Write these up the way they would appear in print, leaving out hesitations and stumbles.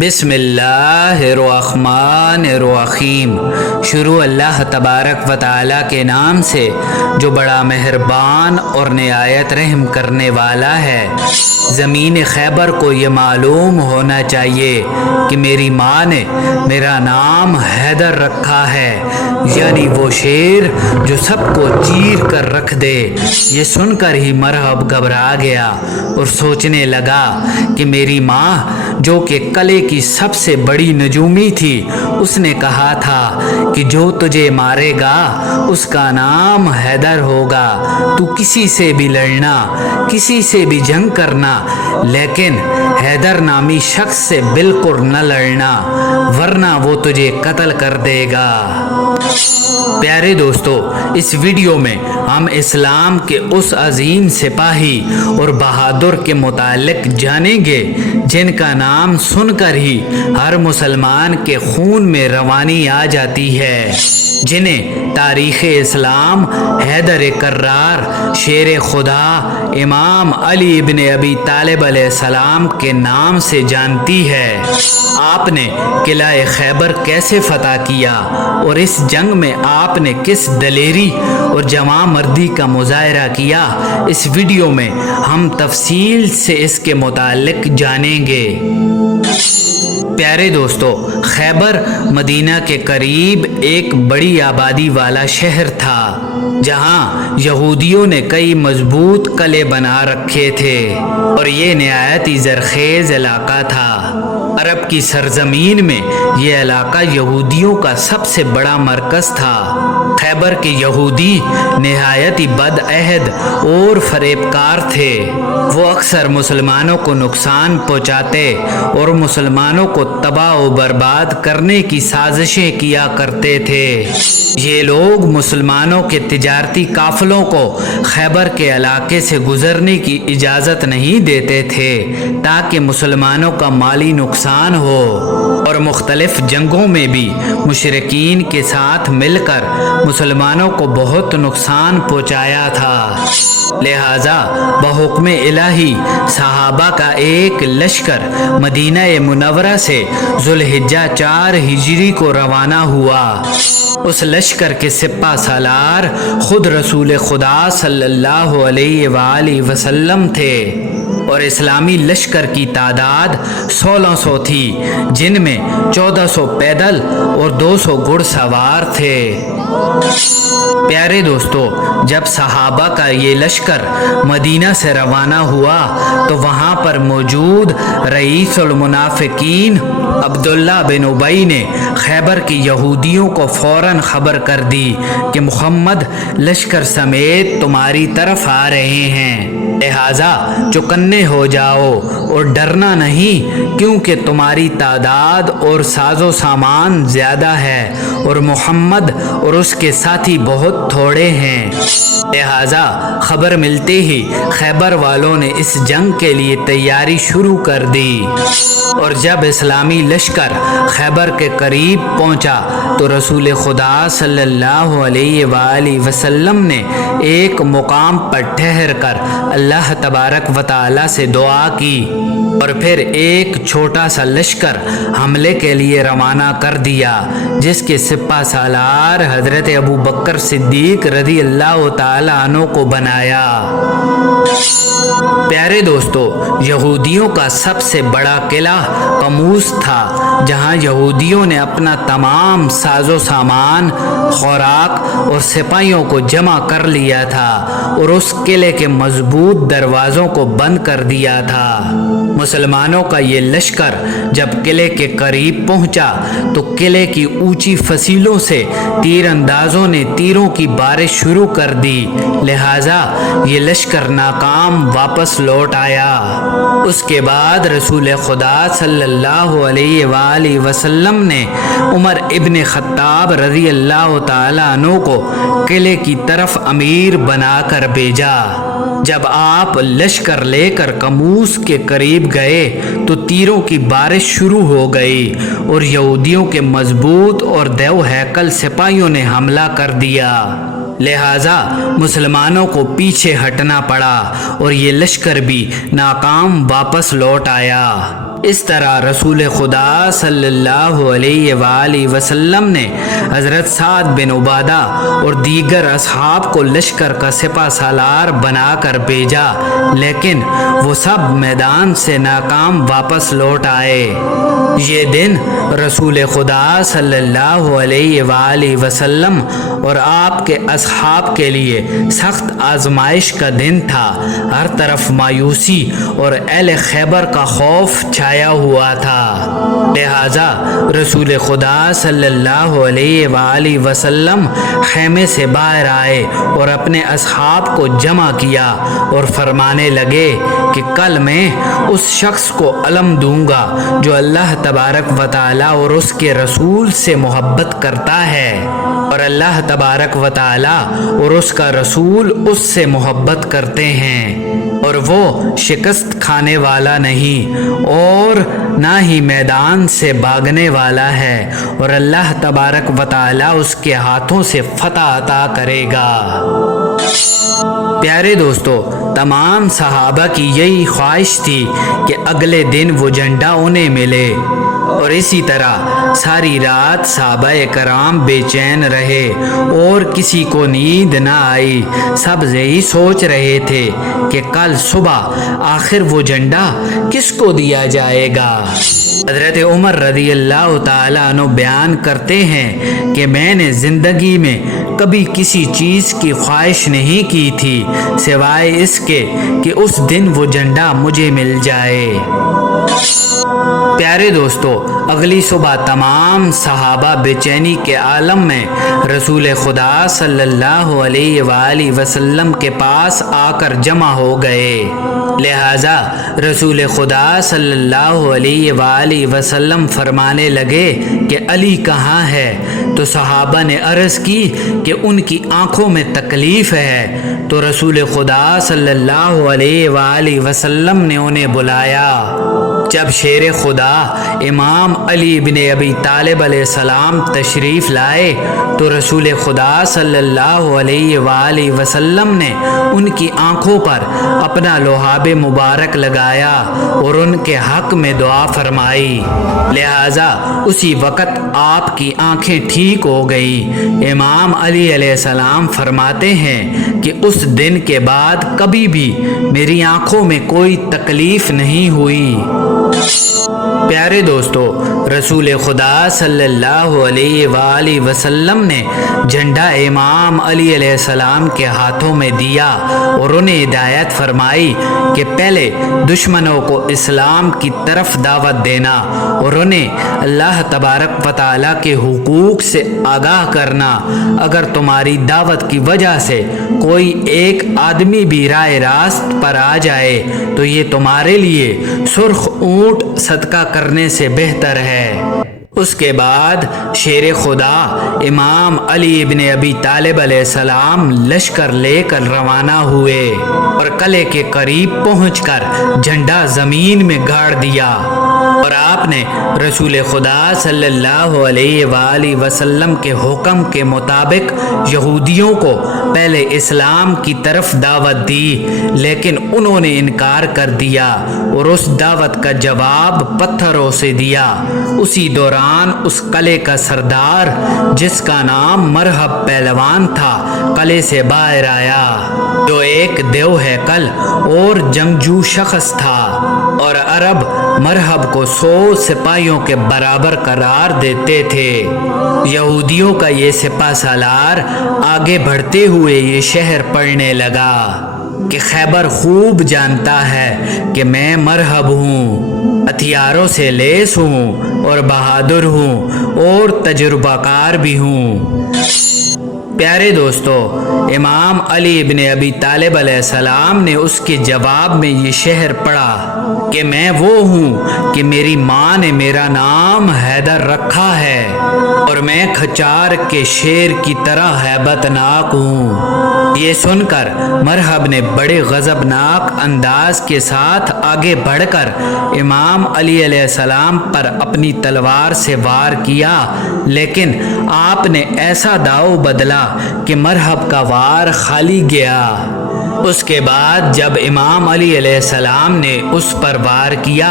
بسم اللہ الرحمن الرحیم۔ شروع اللہ تبارک و تعالیٰ کے نام سے جو بڑا مہربان اور نہایت رحم کرنے والا ہے۔ زمین خیبر کو یہ معلوم ہونا چاہیے کہ میری ماں نے میرا نام حیدر رکھا ہے، یعنی وہ شیر جو سب کو چیر کر رکھ دے۔ یہ سن کر ہی مرحب گھبرا گیا اور سوچنے لگا کہ میری ماں جو کہ قلعے کی سب سے بڑی نجومی تھی، اس نے کہا تھا کہ جو تجھے مارے گا اس کا نام حیدر ہوگا۔ تو کسی سے بھی لڑنا، کسی سے بھی جنگ کرنا، لیکن حیدر نامی شخص سے بالکل نہ لڑنا، ورنہ وہ تجھے قتل کر دے گا۔ پیارے دوستو، اس ویڈیو میں ہم اسلام کے اس عظیم سپاہی اور بہادر کے متعلق جانیں گے جن کا نام سن کر ہی ہر مسلمان کے خون میں روانی آ جاتی ہے، جنہیں تاریخ اسلام حیدر کرار، شیر خدا، امام علی ابن ابی طالب علیہ السلام کے نام سے جانتی ہے۔ آپ نے قلعہ خیبر کیسے فتح کیا اور اس جنگ میں آپ نے کس دلیری اور جواں مردی کا مظاہرہ کیا، اس ویڈیو میں ہم تفصیل سے اس کے متعلق جانیں گے۔ پیارے دوستو، خیبر مدینہ کے قریب ایک بڑی آبادی والا شہر تھا، جہاں یہودیوں نے کئی مضبوط قلعے بنا رکھے تھے اور یہ نہایت ہی زرخیز علاقہ تھا۔ عرب کی سرزمین میں یہ علاقہ یہودیوں کا سب سے بڑا مرکز تھا۔ خیبر کے یہودی نہایت ہی بد عہد اور فریب کار تھے۔ وہ اکثر مسلمانوں کو نقصان پہنچاتے اور مسلمانوں کو تباہ و برباد کرنے کی سازشیں کیا کرتے تھے۔ یہ لوگ مسلمانوں کے تجارتی قافلوں کو خیبر کے علاقے سے گزرنے کی اجازت نہیں دیتے تھے تاکہ مسلمانوں کا مالی نقصان ہو، اور مختلف جنگوں میں بھی مشرکین کے ساتھ مل کر مسلمانوں کو بہت نقصان پہنچایا تھا۔ لہذا بحکم الہی صحابہ کا ایک لشکر مدینہ منورہ سے ذوالحجہ 4 ہجری کو روانہ ہوا۔ اس لشکر کے سپہ سالار خود رسول خدا صلی اللہ علیہ وآلہ وسلم تھے، اور اسلامی لشکر کی تعداد 1600 تھی، جن میں 1400 پیدل اور 200 گھڑ سوار تھے۔ پیارے دوستو، جب صحابہ کا یہ لشکر مدینہ سے روانہ ہوا تو وہاں پر موجود رئیس المنافقین عبداللہ بن ابی نے خیبر کے یہودیوں کو فوراً خبر کر دی کہ محمد لشکر سمیت تمہاری طرف آ رہے ہیں، لہذا چوکنے ہو جاؤ اور ڈرنا نہیں، کیونکہ تمہاری تعداد اور ساز و سامان زیادہ ہے اور محمد اور اس کے ساتھی بہت تھوڑے ہیں۔ لہذا خبر ملتے ہی خیبر والوں نے اس جنگ کے لیے تیاری شروع کر دی، اور جب اسلامی لشکر خیبر کے قریب پہنچا تو رسول خدا صلی اللہ علیہ وآلہ وسلم نے ایک مقام پر ٹھہر کر اللہ تبارک و تعالیٰ سے دعا کی، اور پھر ایک چھوٹا سا لشکر حملے کے لیے روانہ کر دیا، جس کے سپہ سالار حضرت ابو بکر صدیق رضی اللہ تعالیٰ عنہ کو بنایا۔ پیارے دوستو، یہودیوں کا سب سے بڑا قلعہ قموس تھا، جہاں یہودیوں نے اپنا تمام ساز و سامان، خوراک اور سپاہیوں کو جمع کر لیا تھا اور اس قلعے کے مضبوط دروازوں کو بند کر دیا تھا۔ مسلمانوں کا یہ لشکر جب قلعے کے قریب پہنچا تو قلعے کی اونچی فصیلوں سے تیر اندازوں نے تیروں کی بارش شروع کر دی، لہذا یہ لشکر ناکام واپس لوٹ آیا۔ اس کے بعد رسول خدا صلی اللہ علیہ وآلہ وسلم نے عمر ابن خطاب رضی اللہ تعالیٰ عنہ کو قلعے کی طرف امیر بنا کر بھیجا۔ جب آپ لشکر لے کر قموس کے قریب گئے تو تیروں کی بارش شروع ہو گئی اور یہودیوں کے مضبوط اور دیو ہیکل سپاہیوں نے حملہ کر دیا، لہذا مسلمانوں کو پیچھے ہٹنا پڑا اور یہ لشکر بھی ناکام واپس لوٹ آیا۔ اس طرح رسول خدا صلی اللہ علیہ وآلہ وسلم نے حضرت سعد بن عبادہ اور دیگر اصحاب کو لشکر کا سپہ سالار بنا کر بھیجا، لیکن وہ سب میدان سے ناکام واپس لوٹ آئے۔ یہ دن رسول خدا صلی اللہ علیہ وآلہ وسلم اور آپ کے اصحاب کے لیے سخت آزمائش کا دن تھا۔ ہر طرف مایوسی اور اہل خیبر کا خوف چھایا ہوا تھا، لہذا رسول خدا صلی اللہ علیہ وآلہ وسلم خیمے سے باہر آئے اور اپنے اصحاب کو جمع کیا اور فرمانے لگے کہ کل میں اس شخص کو علم دوں گا جو اللہ تبارک و تعالی اور اس کے رسول سے محبت کرتا ہے، اور اللہ تبارک و تعالی اور اس کا رسول اس سے محبت کرتے ہیں، اور وہ شکست کھانے والا نہیں اور نہ ہی میدان سے بھاگنے والا ہے، اور اللہ تبارک و تعالی اس کے ہاتھوں سے فتح عطا کرے گا۔ پیارے دوستو، تمام صحابہ کی یہی خواہش تھی کہ اگلے دن وہ جھنڈا انہیں ملے، اور اسی طرح ساری رات صحابہ کرام بے چین رہے اور کسی کو نیند نہ آئی۔ سب یہی سوچ رہے تھے کہ کل صبح آخر وہ جھنڈا کس کو دیا جائے گا۔ حضرت عمر رضی اللہ تعالیٰ عنہ بیان کرتے ہیں کہ میں نے زندگی میں کبھی کسی چیز کی خواہش نہیں کی تھی سوائے اس کے کہ اس دن وہ جھنڈا مجھے مل جائے۔ پیارے دوستو، اگلی صبح تمام صحابہ بے چینی کے عالم میں رسول خدا صلی اللہ علیہ وآلہ وسلم کے پاس آ کر جمع ہو گئے، لہذا رسول خدا صلی اللہ علیہ وآلہ وسلم فرمانے لگے کہ علی کہاں ہے؟ تو صحابہ نے عرض کی کہ ان کی آنکھوں میں تکلیف ہے، تو رسول خدا صلی اللہ علیہ وآلہ وسلم نے انہیں بلایا۔ جب شیر خدا امام علی بن ابی طالب علیہ السلام تشریف لائے تو رسول خدا صلی اللہ علیہ وآلہ وسلم نے ان کی آنکھوں پر اپنا لعاب مبارک لگایا اور ان کے حق میں دعا فرمائی، لہذا اسی وقت آپ کی آنکھیں ٹھیک ہو گئی۔ امام علی علیہ السلام فرماتے ہیں کہ اس دن کے بعد کبھی بھی میری آنکھوں میں کوئی تکلیف نہیں ہوئی۔ پیارے دوستو، رسول خدا صلی اللہ علیہ وآلہ وسلم نے جھنڈا امام علی علیہ السلام کے ہاتھوں میں دیا اور انہیں ہدایت فرمائی کہ پہلے دشمنوں کو اسلام کی طرف دعوت دینا اور انہیں اللہ تبارک و تعالیٰ کے حقوق سے آگاہ کرنا۔ اگر تمہاری دعوت کی وجہ سے کوئی ایک آدمی بھی راہ راست پر آ جائے تو یہ تمہارے لیے سرخ اونٹ صدقہ کرنے سے بہتر ہے۔ اس کے بعد شیر خدا امام علی بن ابی طالب علیہ السلام لشکر لے کر روانہ ہوئے اور قلعے کے قریب پہنچ کر جھنڈا زمین میں گاڑ دیا، اور آپ نے رسول خدا صلی اللہ علیہ وآلہ وسلم کے حکم کے مطابق یہودیوں کو پہلے اسلام کی طرف دعوت دی، لیکن انہوں نے انکار کر دیا اور اس دعوت کا جواب پتھروں سے دیا۔ اسی دوران اس قلعے کا سردار جس کا نام مرحب پہلوان تھا قلعے سے باہر آیا، جو ایک دیو ہیکل اور جنگجو شخص تھا، اور عرب مرحب کو 100 سپاہیوں کے برابر قرار دیتے تھے۔ یہودیوں کا یہ سپہ سالار آگے بڑھتے ہوئے یہ شہر پڑھنے لگا کہ خیبر خوب جانتا ہے کہ میں مرحب ہوں، ہتھیاروں سے لیس ہوں اور بہادر ہوں اور تجربہ کار بھی ہوں۔ پیارے دوستو، امام علی بن ابی طالب علیہ السلام نے اس کے جواب میں یہ شعر پڑھا کہ میں وہ ہوں کہ میری ماں نے میرا نام حیدر رکھا ہے اور میں کھچار کے شیر کی طرح ہیبت ناک ہوں۔ یہ سن کر مرحب نے بڑے غضبناک انداز کے ساتھ آگے بڑھ کر امام علی علیہ السلام پر اپنی تلوار سے وار کیا، لیکن آپ نے ایسا داؤ بدلا کہ مرحب کا وار خالی گیا۔ اس کے بعد جب امام علی علیہ السلام نے اس پر وار کیا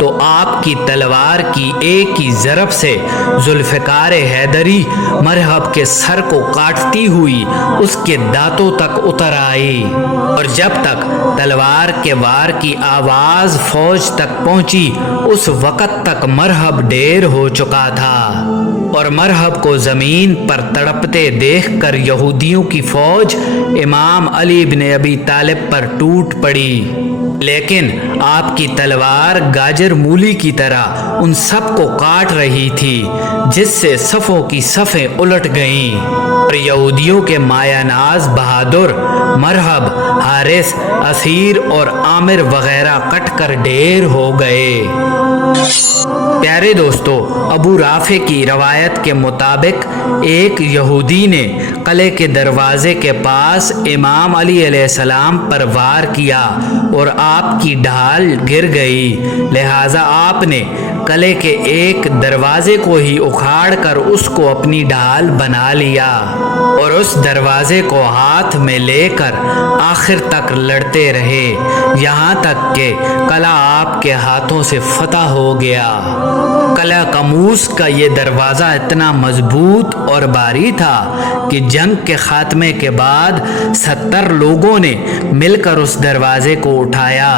تو آپ کی تلوار کی ایک ہی ضرب سے ذوالفقار حیدری مرحب کے سر کو کاٹتی ہوئی اس کے دانتوں تک اتر آئی، اور جب تک تلوار کے وار کی آواز فوج تک پہنچی اس وقت تک مرحب ڈھیر ہو چکا تھا، اور مرحب کو زمین پر تڑپتے دیکھ کر یہودیوں کی فوج امام علی بن ابی طالب پر ٹوٹ پڑی، لیکن آپ کی تلوار گاجر مولی کی طرح ان سب کو کاٹ رہی تھی، جس سے صفوں کی صفیں الٹ گئیں، اور یہودیوں کے مایہ ناز بہادر مرحب، حارث، اسیر اور عامر وغیرہ کٹ کر ڈھیر ہو گئے۔ پیارے دوستو، ابو رافع کی روایت کے مطابق ایک یہودی نے قلعے کے دروازے کے پاس امام علی علیہ السلام پر وار کیا اور آپ کی ڈھال گر گئی، لہٰذا آپ نے قلعے کے ایک دروازے کو ہی اکھاڑ کر اس کو اپنی ڈھال بنا لیا اور اس دروازے کو ہاتھ میں لے کر آخر تک لڑتے رہے، یہاں تک کہ قلعہ آپ کے ہاتھوں سے فتح ہو گیا۔ قلعہ قموس کا یہ دروازہ اتنا مضبوط اور بھاری تھا کہ جنگ کے خاتمے کے بعد 70 لوگوں نے مل کر اس دروازے کو اٹھایا۔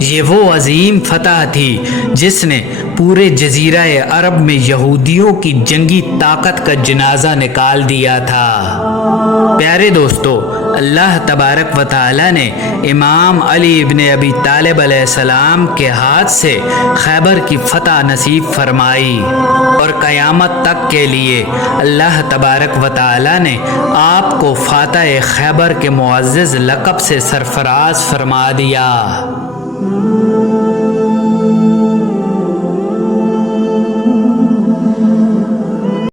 یہ وہ عظیم فتح تھی جس نے پورے جزیرہ عرب میں یہودیوں کی جنگی طاقت کا جنازہ نکال دیا تھا۔ پیارے دوستو، اللہ تبارک و تعالی نے امام علی ابن ابی طالب علیہ السلام کے ہاتھ سے خیبر کی فتح نصیب فرمائی، اور قیامت تک کے لیے اللہ تبارک و تعالی نے آپ کو فاتح خیبر کے معزز لقب سے سرفراز فرما دیا۔